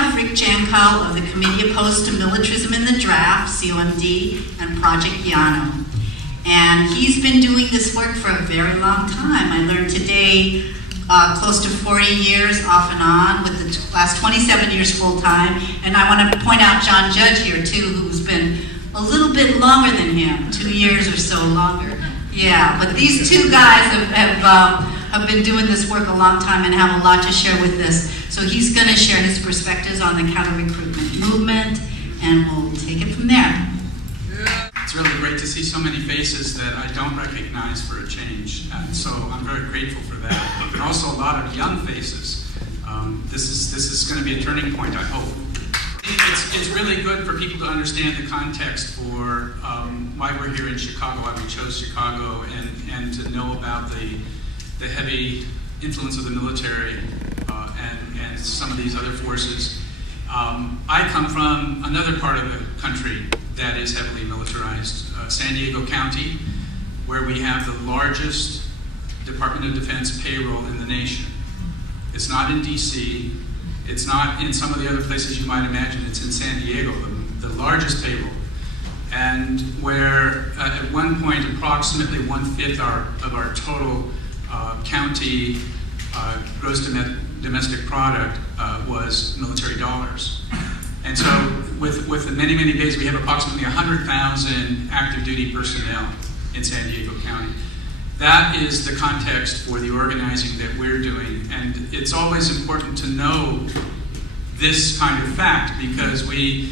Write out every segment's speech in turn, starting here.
have Rick Jahnkow of the Committee Opposed to Militarism in the Draft, COMD, and Project Jahnkow. And he's been doing this work for a very long time. I learned today close to 40 years off and on, with the last 27 years full-time. And I want to point out John Judge here too, who's been a little bit longer than him, 2 years or so longer. Yeah, but these two guys have been doing this work a long time and have a lot to share with us. So he's going to share his perspectives on the counter-recruitment movement, and we'll take it from there. It's really great to see so many faces that I don't recognize for a change, and so I'm very grateful for that. And also a lot of young faces. This is going to be a turning point, I hope. It's really good for people to understand the context for why we're here in Chicago, why we chose Chicago, and to know about the heavy influence of the military and some of these other forces. I come from another part of the country that is heavily militarized, San Diego County, where we have the largest Department of Defense payroll in the nation. It's not in DC, it's not in some of the other places you might imagine, it's in San Diego, the largest payroll. And where at one point approximately 1/5 of our total county gross domestic product was military dollars. And so with the many, many days, we have approximately 100,000 active duty personnel in San Diego County. That is the context for the organizing that we're doing. And it's always important to know this kind of fact, because we're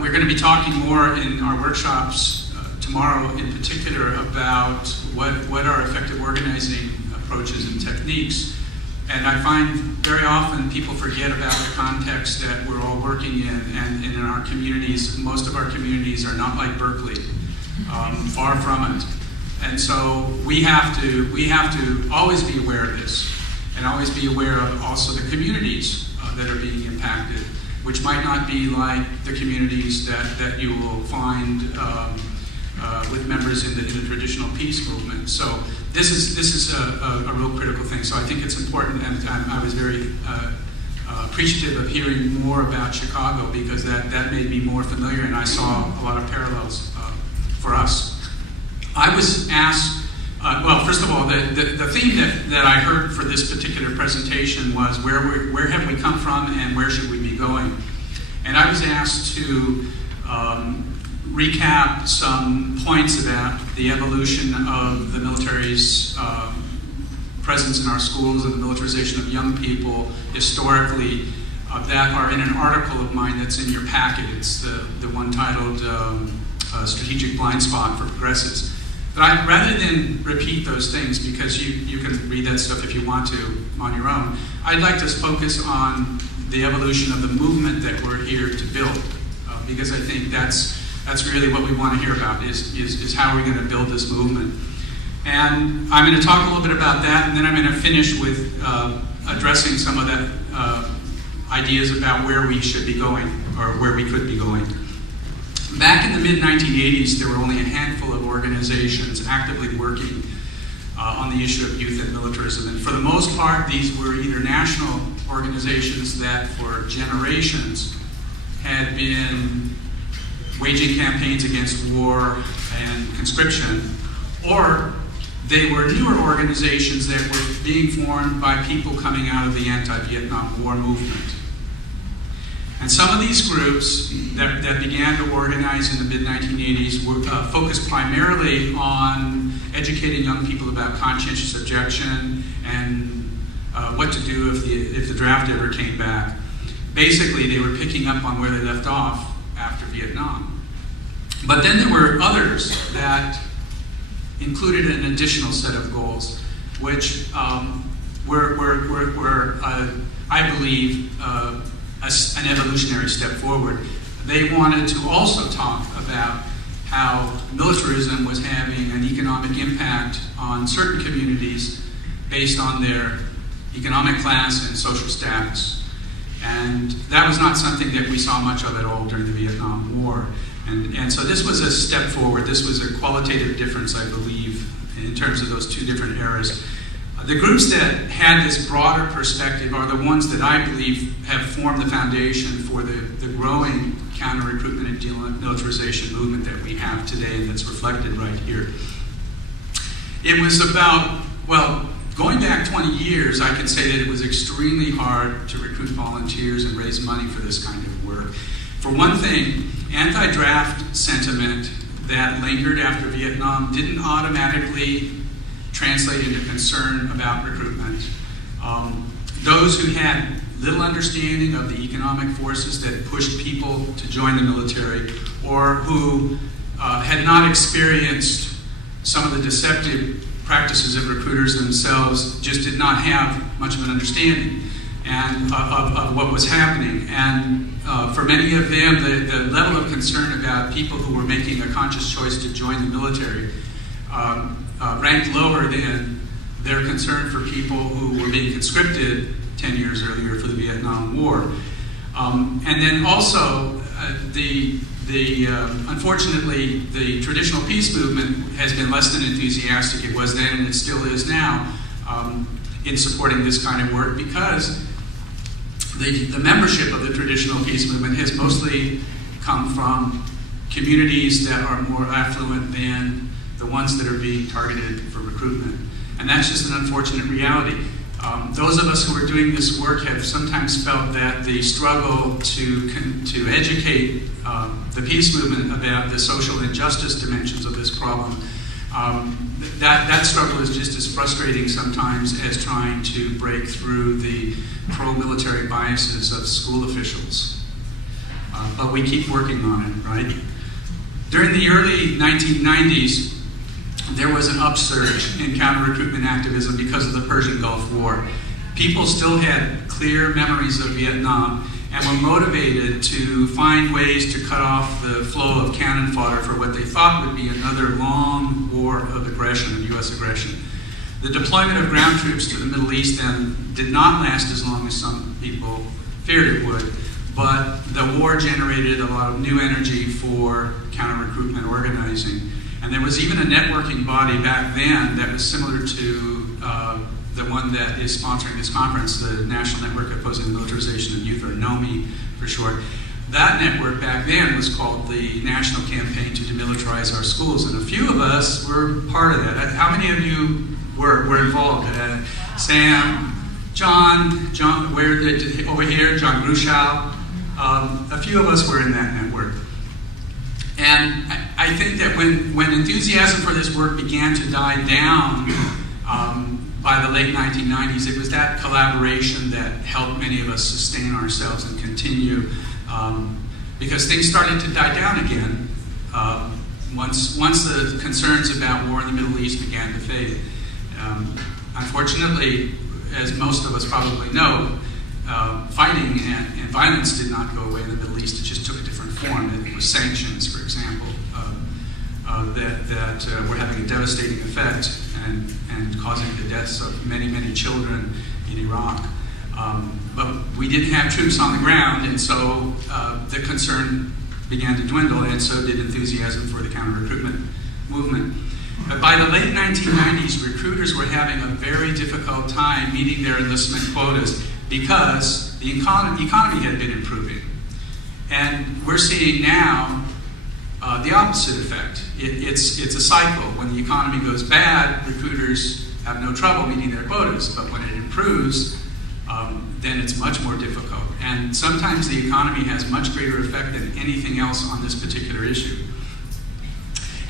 going to be talking more in our workshops tomorrow in particular about what are effective organizing approaches and techniques. And I find very often people forget about the context that we're all working in, and in our communities. Most of our communities are not like Berkeley, far from it. And so we have to always be aware of this, and always be aware of also the communities that are being impacted, which might not be like the communities that you will find with members in the traditional peace movement. So this is a real critical thing. So I think it's important, and I was very appreciative of hearing more about Chicago, because that made me more familiar, and I saw a lot of parallels for us. I was asked, well, first of all, the theme that I heard for this particular presentation was where have we come from and where should we be going? And I was asked to recap some points about the evolution of the military's presence in our schools and the militarization of young people historically, that are in an article of mine that's in your packet. It's the one titled Strategic Blind Spot for Progressives. But rather than repeat those things, because you can read that stuff if you want to on your own, I'd like to focus on the evolution of the movement that we're here to build, because I think that's really what we want to hear about, is how we're going to build this movement. And I'm going to talk a little bit about that, and then I'm going to finish with addressing some of that ideas about where we should be going, or where we could be going. Back in the mid-1980s, there were only a handful of organizations actively working on the issue of youth and militarism. And for the most part, these were either national organizations that for generations had been waging campaigns against war and conscription, or they were newer organizations that were being formed by people coming out of the anti-Vietnam War movement. And some of these groups that began to organize in the mid-1980s were focused primarily on educating young people about conscientious objection and what to do if the draft ever came back. Basically, they were picking up on where they left off after Vietnam. But then there were others that included an additional set of goals, which were I believe, an evolutionary step forward. They wanted to also talk about how militarism was having an economic impact on certain communities based on their economic class and social status. And that was not something that we saw much of at all during the Vietnam War. And so this was a step forward. This was a qualitative difference, I believe, in terms of those two different eras. The groups that had this broader perspective are the ones that I believe have formed the foundation for the growing counter-recruitment and de-militarization movement that we have today and that's reflected right here. It was about, well, going back 20 years, I can say that it was extremely hard to recruit volunteers and raise money for this kind of work. For one thing, anti-draft sentiment that lingered after Vietnam didn't automatically translate into concern about recruitment. Those who had little understanding of the economic forces that pushed people to join the military, or who had not experienced some of the deceptive practices of recruiters themselves, just did not have much of an understanding of what was happening. And for many of them, the level of concern about people who were making a conscious choice to join the military ranked lower than their concern for people who were being conscripted 10 years earlier for the Vietnam War. And then also, unfortunately, the traditional peace movement has been less than enthusiastic it was then, and it still is now, in supporting this kind of work, because the membership of the traditional peace movement has mostly come from communities that are more affluent than the ones that are being targeted for recruitment. And that's just an unfortunate reality. Those of us who are doing this work have sometimes felt that the struggle to educate the peace movement about the social injustice dimensions of this problem, that struggle is just as frustrating sometimes as trying to break through the pro-military biases of school officials. But we keep working on it, right? During the early 1990s, there was an upsurge in counter-recruitment activism because of the Persian Gulf War. People still had clear memories of Vietnam and were motivated to find ways to cut off the flow of cannon fodder for what they thought would be another long war of aggression, of U.S. aggression. The deployment of ground troops to the Middle East then did not last as long as some people feared it would, but the war generated a lot of new energy for counter-recruitment organizing. And there was even a networking body back then that was similar to the one that is sponsoring this conference, the National Network Opposing the Militarization of Youth, or NNOMY for short. That network back then was called the National Campaign to Demilitarize Our Schools, and a few of us were part of that. How many of you were involved? Sam, John, over here, John Gruchow. A few of us were in that network. And I think that when enthusiasm for this work began to die down by the late 1990s, it was that collaboration that helped many of us sustain ourselves and continue, because things started to die down again once the concerns about war in the Middle East began to fade. Unfortunately, as most of us probably know, fighting and violence did not go away in the Middle East. It just took a different form. It was sanctions, for example, that were having a devastating effect and causing the deaths of many, many children in Iraq. But we didn't have troops on the ground, and so the concern began to dwindle, and so did enthusiasm for the counter-recruitment movement. By the late 1990s, recruiters were having a very difficult time meeting their enlistment quotas because the economy had been improving. And we're seeing now the opposite effect. It's a cycle. When the economy goes bad, recruiters have no trouble meeting their quotas, but when it improves, then it's much more difficult. And sometimes the economy has much greater effect than anything else on this particular issue.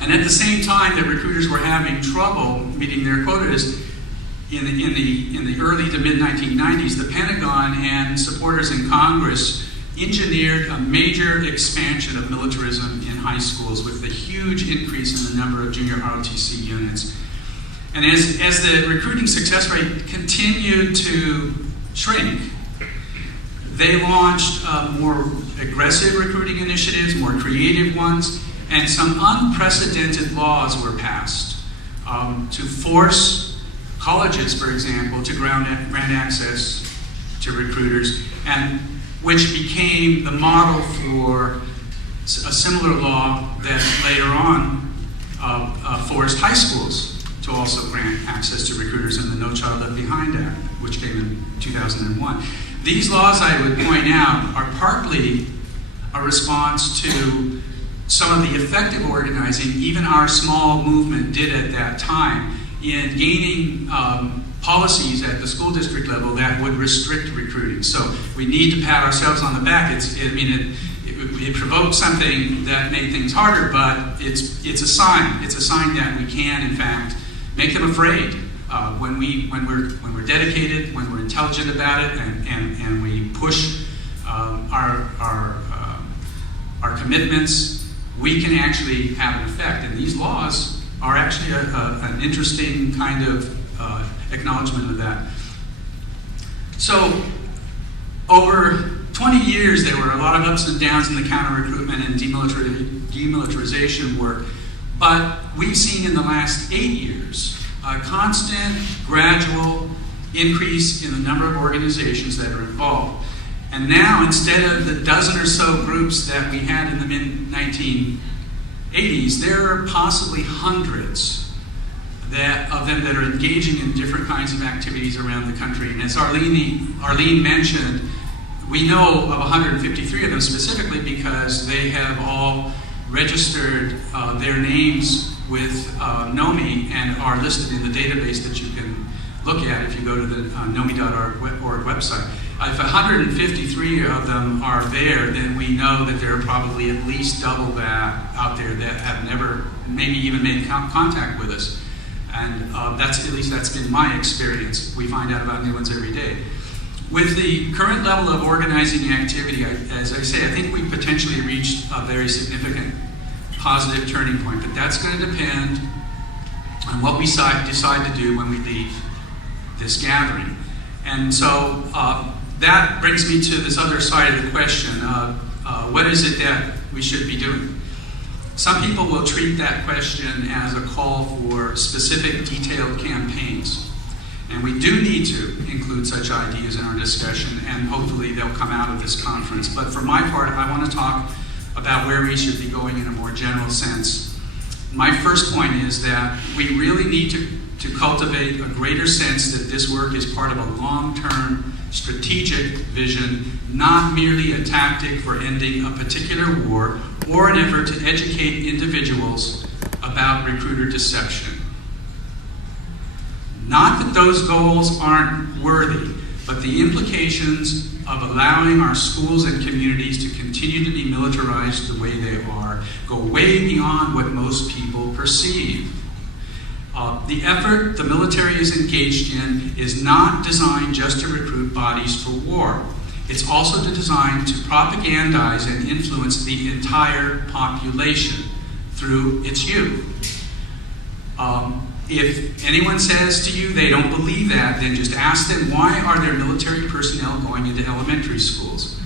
And at the same time that recruiters were having trouble meeting their quotas, in the early to mid-1990s, the Pentagon and supporters in Congress engineered a major expansion of militarism in high schools with a huge increase in the number of junior ROTC units. And as the recruiting success rate continued to shrink, they launched more aggressive recruiting initiatives, more creative ones, and some unprecedented laws were passed to force colleges, for example, to grant access to recruiters, and which became the model for a similar law that later on forced high schools to also grant access to recruiters in the No Child Left Behind Act, which came in 2001. These laws, I would point out, are partly a response to some of the effective organizing even our small movement did at that time in gaining policies at the school district level that would restrict recruiting. So we need to pat ourselves on the back. It provoked something that made things harder, but it's a sign. It's a sign that we can, in fact, make them afraid when we're dedicated, when we're intelligent about it, and we push our commitments. We can actually have an effect, and these laws are actually an interesting kind of acknowledgement of that. So, over 20 years, there were a lot of ups and downs in the counter-recruitment and demilitarization work, but we've seen in the last 8 years a constant, gradual increase in the number of organizations that are involved. And now, instead of the dozen or so groups that we had in the mid-1980s, there are possibly hundreds of them that are engaging in different kinds of activities around the country. And as Arlene mentioned, we know of 153 of them specifically because they have all registered their names with NNOMY and are listed in the database that you can look at if you go to the NNOMY.org website. If 153 of them are there, then we know that there are probably at least double that out there that have never maybe even made contact with us. And that's been my experience. We find out about new ones every day. With the current level of organizing activity, as I say, I think we potentially reached a very significant positive turning point, but that's going to depend on what we decide to do when we leave this gathering. And so that brings me to this other side of the question. What is it that we should be doing? Some people will treat that question as a call for specific, detailed campaigns. And we do need to include such ideas in our discussion, and hopefully they'll come out of this conference. But for my part, I want to talk about where we should be going in a more general sense. My first point is that we really need to cultivate a greater sense that this work is part of a long-term strategic vision, not merely a tactic for ending a particular war or an effort to educate individuals about recruiter deception. Not that those goals aren't worthy, but the implications of allowing our schools and communities to continue to be militarized the way they are go way beyond what most people perceive. The effort the military is engaged in is not designed just to recruit bodies for war. It's also designed to propagandize and influence the entire population through its youth. If anyone says to you they don't believe that, then just ask them, why are there military personnel going into elementary schools?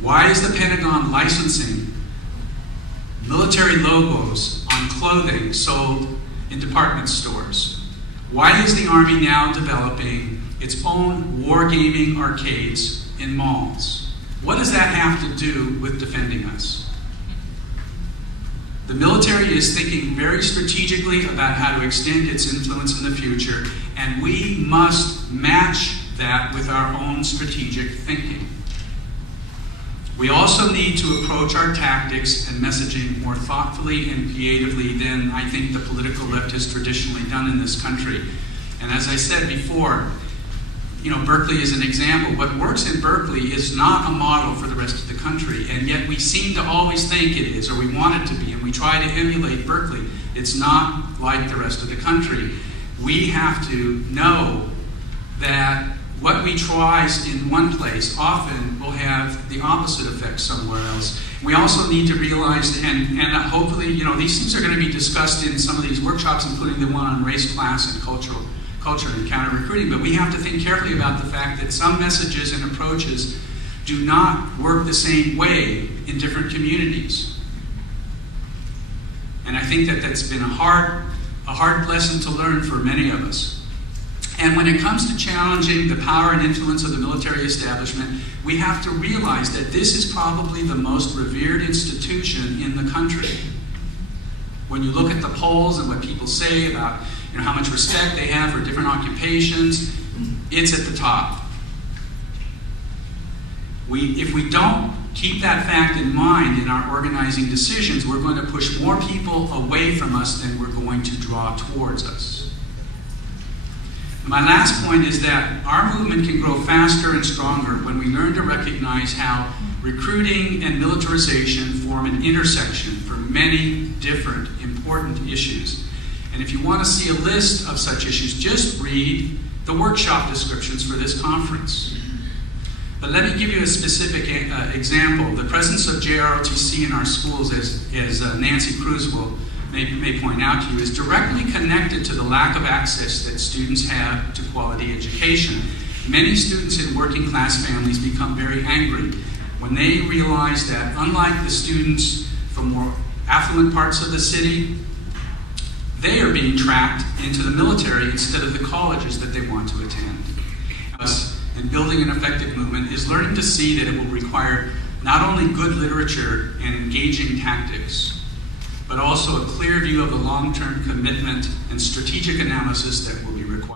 Why is the Pentagon licensing military logos on clothing sold in department stores? Why is the Army now developing its own wargaming arcades in malls? What does that have to do with defending us? The military is thinking very strategically about how to extend its influence in the future, and we must match that with our own strategic thinking. We also need to approach our tactics and messaging more thoughtfully and creatively than I think the political left has traditionally done in this country. And as I said before, Berkeley is an example. What works in Berkeley is not a model for the rest of the country, and yet we seem to always think it is, or we want it to be, and we try to emulate Berkeley. It's not like the rest of the country. We have to know that what we try in one place often will have the opposite effect somewhere else. We also need to realize, and hopefully, these things are going to be discussed in some of these workshops, including the one on race, class, and culture and counter-recruiting, but we have to think carefully about the fact that some messages and approaches do not work the same way in different communities. And I think that that's been a hard lesson to learn for many of us. And when it comes to challenging the power and influence of the military establishment, we have to realize that this is probably the most revered institution in the country. When you look at the polls and what people say about how much respect they have for different occupations, it's at the top. If we don't keep that fact in mind in our organizing decisions, we're going to push more people away from us than we're going to draw towards us. My last point is that our movement can grow faster and stronger when we learn to recognize how recruiting and militarization form an intersection for many different important issues. And if you want to see a list of such issues, just read the workshop descriptions for this conference. But let me give you a specific example. The presence of JROTC in our schools, as Nancy Cruz may point out to you, is directly connected to the lack of access that students have to quality education. Many students in working class families become very angry when they realize that, unlike the students from more affluent parts of the city, they are being tracked into the military instead of the colleges that they want to attend. And building an effective movement is learning to see that it will require not only good literature and engaging tactics, but also a clear view of the long-term commitment and strategic analysis that will be required.